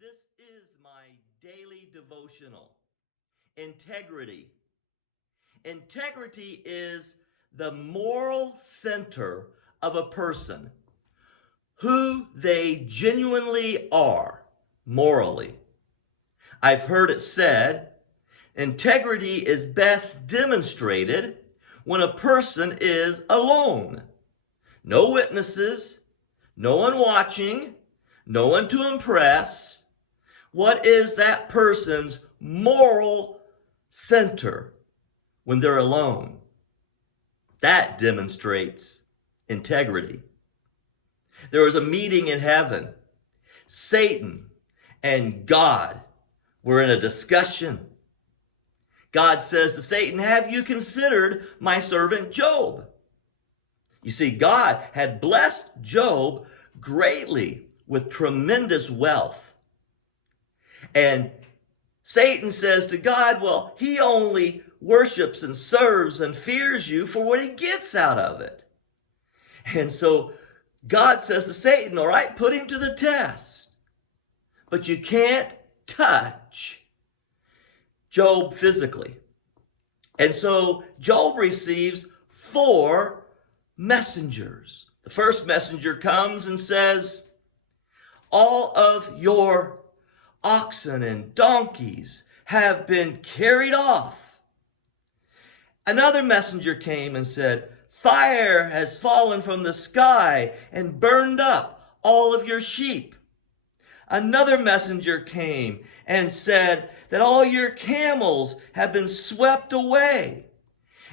This is my daily devotional. Integrity. Integrity is the moral center of a person, who they genuinely are morally. I've heard it said, integrity is best demonstrated when a person is alone. No witnesses, no one watching, no one to impress. What is that person's moral center when they're alone? That demonstrates integrity. There was a meeting in heaven. Satan and God were in a discussion. God says to Satan, "Have you considered my servant Job?" You see, God had blessed Job greatly with tremendous wealth. And Satan says to God, well, he only worships and serves and fears you for what he gets out of it. And so God says to Satan, all right, put him to the test. But you can't touch Job physically. And so Job receives 4 messengers. The first messenger comes and says, all of your oxen and donkeys have been carried off. Another messenger came and said, fire has fallen from the sky and burned up all of your sheep. Another messenger came and said that all your camels have been swept away.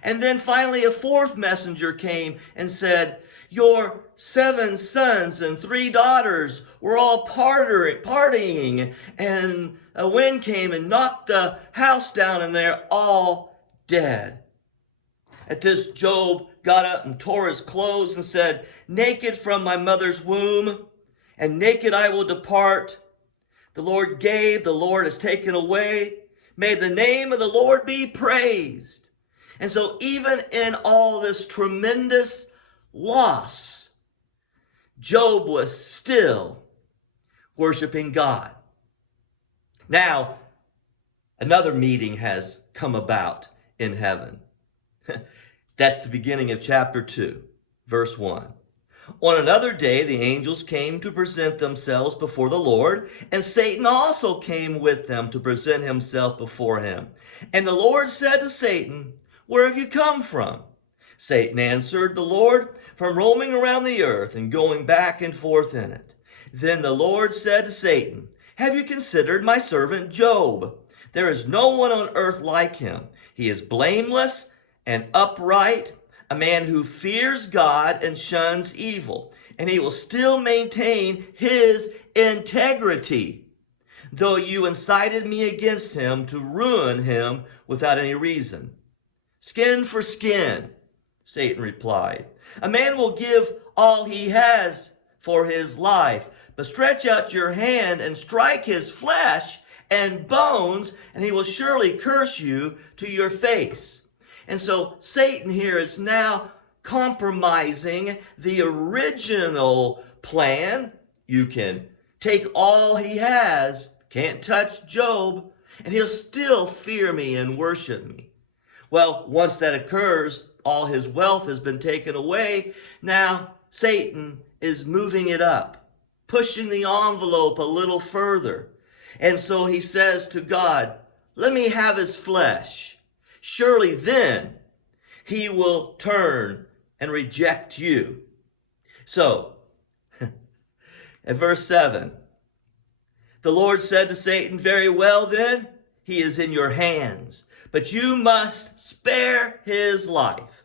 And then finally a 4th messenger came and said, your 7 sons and 3 daughters were all partying, and a wind came and knocked the house down, and they're all dead. At this, Job got up and tore his clothes and said, naked from my mother's womb, and naked I will depart. The Lord gave, the Lord has taken away. May the name of the Lord be praised. And so even in all this tremendous loss, Job was still worshiping God. Now, another meeting has come about in heaven. That's the beginning of chapter 2, verse 1. On another day, the angels came to present themselves before the Lord, and Satan also came with them to present himself before him. And the Lord said to Satan, where have you come from? Satan answered the Lord, from roaming around the earth and going back and forth in it. Then the Lord said to Satan, have you considered my servant Job? There is no one on earth like him. He is blameless and upright, a man who fears God and shuns evil, and he will still maintain his integrity, though you incited me against him to ruin him without any reason. Skin for skin, Satan replied. A man will give all he has for his life, but stretch out your hand and strike his flesh and bones, and he will surely curse you to your face. And so Satan here is now compromising the original plan. You can take all he has, can't touch Job, and he'll still fear me and worship me. Well, once that occurs, all his wealth has been taken away. Now Satan is moving it up, pushing the envelope a little further. And so he says to God, let me have his flesh. Surely then he will turn and reject you. So, at verse 7, the Lord said to Satan, very well then, he is in your hands, but you must spare his life.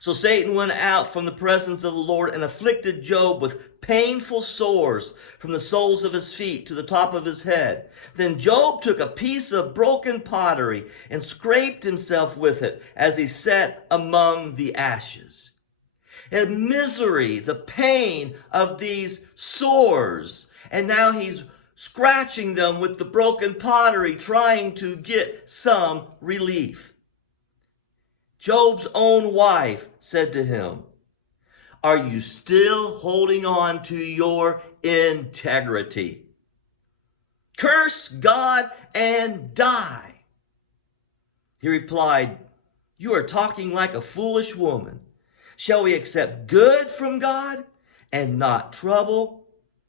So Satan went out from the presence of the Lord and afflicted Job with painful sores from the soles of his feet to the top of his head. Then Job took a piece of broken pottery and scraped himself with it as he sat among the ashes. And misery, the pain of these sores, and now he's scratching them with the broken pottery, trying to get some relief. Job's own wife said to him, are you still holding on to your integrity? Curse God and die." He replied, "You are talking like a foolish woman. Shall we accept good from God and not trouble?"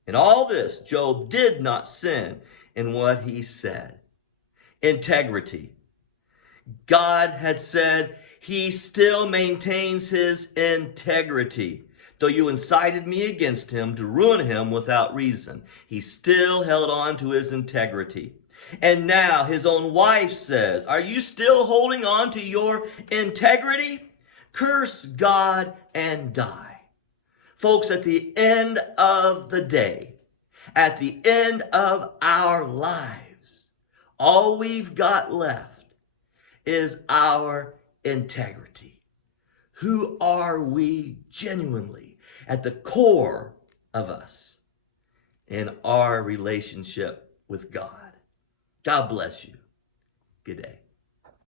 In all this, Job did not sin in what he said. Integrity. God had said he still maintains his integrity. Though you incited me against him to ruin him without reason, he still held on to his integrity. And now his own wife says, "Are you still holding on to your integrity? Curse God and die." Folks, at the end of the day, at the end of our lives, all we've got left is our integrity. Who are we genuinely at the core of us in our relationship with God? God bless you. Good day.